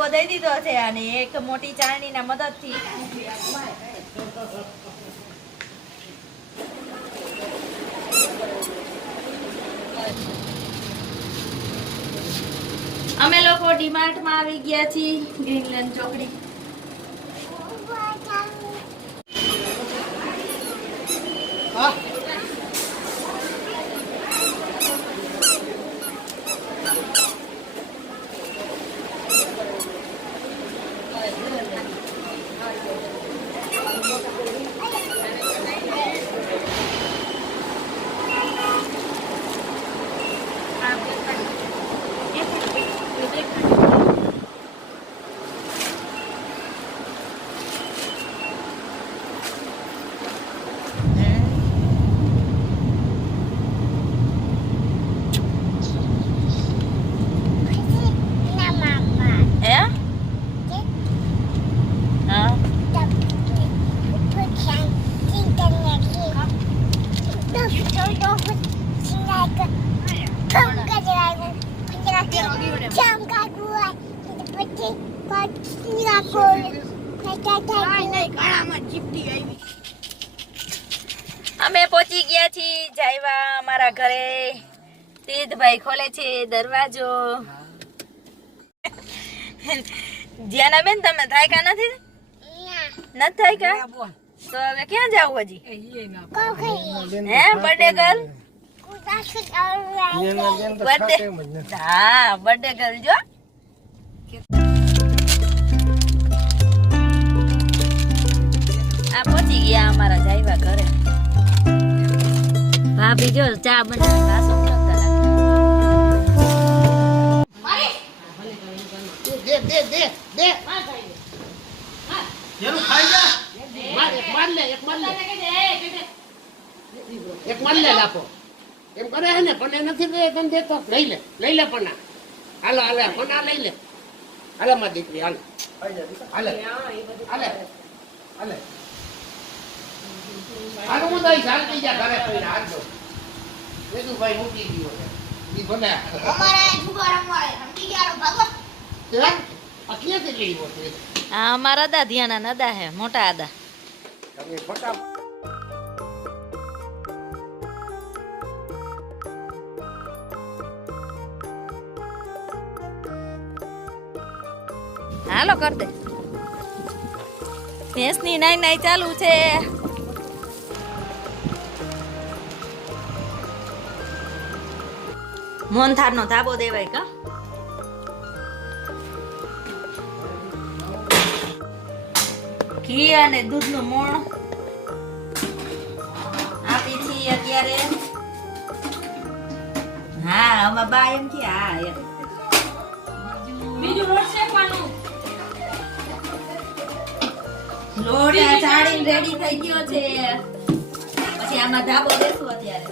થાપો દઈ દીધો છે અને એક મોટી ચાળણીના મદદથી અમે લોકો ડીમાર્ટમાં આવી ગયા છીએ ગ્રીનલેન્ડ ચોકડી. અમે પહોંચી ગયા છીએ જાયવા અમારા ઘરે. તીર્થભાઈ ખોલે છે દરવાજો. ધ્યાના બેન તમે થાયકા નથી? નથી થાયકા? તો હવે ક્યાં જાવ હજી? હે બર્થડે ગર્લ? હા બર્થડે ગર્લ જો. આ પહોંચી ગયા અમારા જાયવા ઘરે. ભાભી જો ચા બનાવી વાસો કરતા લાપો એમ કરે હે ને પણ નથી તને દેતો. લઈ લે પન્ના. હાલો હાલે પન્ના લઈ લે. હાલે મારી દીકરી હાલે હાલે હાલે હાલે. હાલો હું દઈ ચાલ થઈ જા ઘરે પઈને હાલજો. વેદુભાઈ મૂકી ગયો છે ઈ ભલે અમારે જુગાર રમવાય સમજી ગયા ભાગો. કે આ ક્યાંથી લઈ ગયો છે? આ અમારા દા ધ્યાના નદા હે મોટા આદા. તમે ફટા હાલો કર દે. ભેંસની નાઈ ચાલુ છે. મોહનથાળ નો ધાબો દેવાય કા? ઘી અને દૂધનું મોણ આપી છીએ અત્યારે. હા હવે બા એમ કે હા એમ બીજું લોટ શેકવાનું. લોટ ચાળીને રેડી થઈ ગયો છે. પછી આમાં ધાબો દેશું અત્યારે.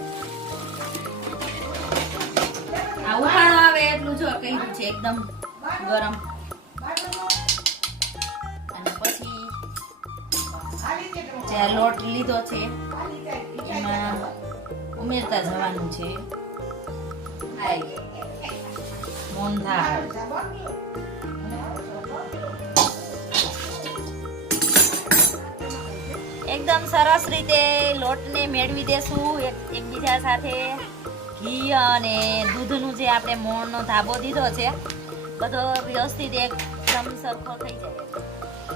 આ ઉફાણો આવે એટલું જો કહ્યું છે એકદમ ગરમ. અને પછી જે લોટ લીધો છે એમાં ઉમેરતા જવાનું છે મોહનથાળ. એકદમ સરસ રીતે લોટને મેળવી દેશું એકબીજા સાથે. ઘી અને દૂધનું જે આપણે મોણનો ધાબો દીધો છે બધો વ્યવસ્થિત એકદમ સરખો થઈ જાય.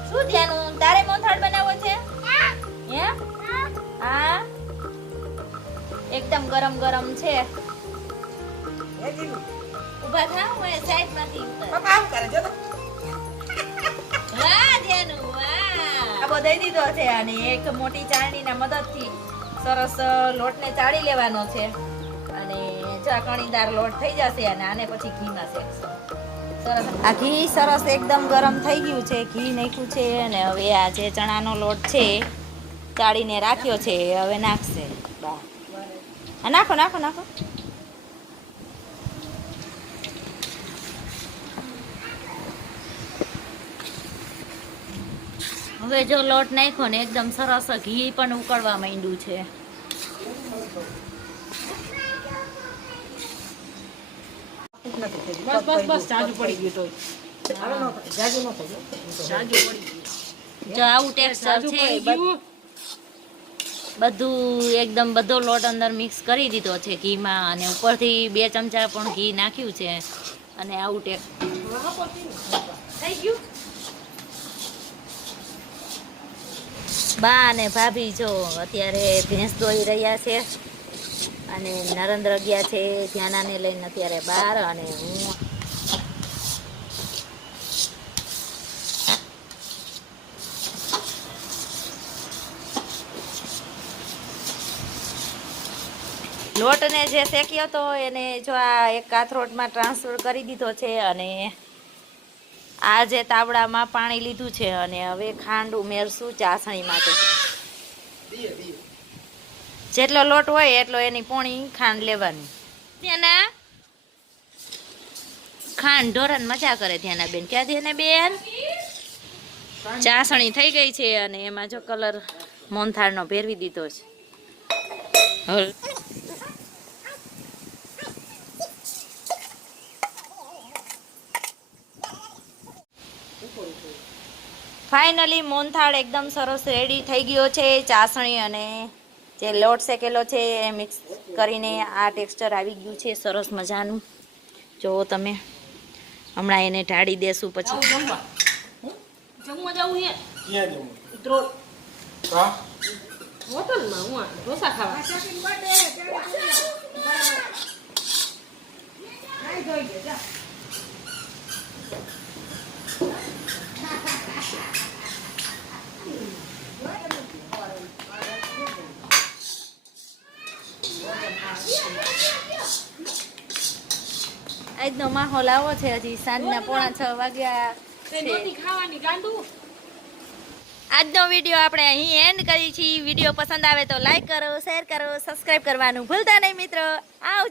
શું ધ્યાનું તારે મોહનથાળ બનાવવો છે? હે હા એકદમ ગરમ ગરમ છે. ઉભા થા હું સાઈડમાંથી ઉતર. પપ્પા આમ કરે જો તો. વાહ ધ્યાનુ વાહ. આ દઈ દીધો છે અને એક મોટી ચાળણીના મદદથી સરસ લોટને ચાળી લેવાનો છે. અને કણીદાર લોટ થઈ જશે અને આને પછી ઘીમાં શેકશું. સરસ આ ઘી સરસ એકદમ ગરમ થઈ ગયું છે. ઘી નાખ્યું છે અને હવે આ જે ચણાનો લોટ છે ચાળીને રાખ્યો છે હવે નાખશે. નાખો નાખો નાખો. હવે જો લોટ નાખ્યો ને એકદમ સરસ ઘી પણ ઉકળવા માંડ્યું છે. બસ બસ બસ ચાલુ પડી ગયું તો જો આવું ટેક્સચર છે. બધું એકદમ બધો લોટ અંદર મિક્સ કરી દીધો છે ઘીમાં, અને ઉપરથી 2 ચમચા પણ ઘી નાખ્યું છે. અને આવું થઈ ગયું. બા અને ભાભી જો અત્યારે ભેંસ દોઈ રહ્યા છે, અને નરેન્દ્ર ગયા છે ધ્યાનાને લઈને અત્યારે બહાર, અને હું લોટને જે શેક્યો હતો એને જો આ એક કાથરોટમાં ટ્રાન્સફર કરી દીધો છે, અને આ જે તાવડામાં પાણી લીધું છે, અને હવે ખાંડ ઉમેરશું ચાસણી માટે. જેટલો લોટ હોય એટલો એની પોણી ખાંડ લેવાની. ત્યાંના ખાંડ ઢોરણ મજા કરે ત્યાંના બેન. ક્યાં થયા બેન? ચાસણી થઈ ગઈ છે, અને એમાં જો કલર મોહનથાળનો ભેરવી દીધો છે. ફાઇનલી મોહનથાળ એકદમ સરસ રેડી થઈ ગયો છે. ચાસણી અને જે લોટ શેકેલો છે એ મિક્સ કરીને આ ટેક્સચર આવી ગયું છે સરસ મજાનું. જો તમે હમણાં એને ઢાળી દેશું પછી. આજનો માહોલ આવો છે. હજી સાંજના 5:45 વાગ્યા છે. આજનો વિડીયો આપણે અહીં એન્ડ કરી છીએ. વિડીયો પસંદ આવે તો લાઈક કરો, શેર કરો, સબસ્ક્રાઇબ કરવાનું ભૂલતા નહીં મિત્રો. આવજો.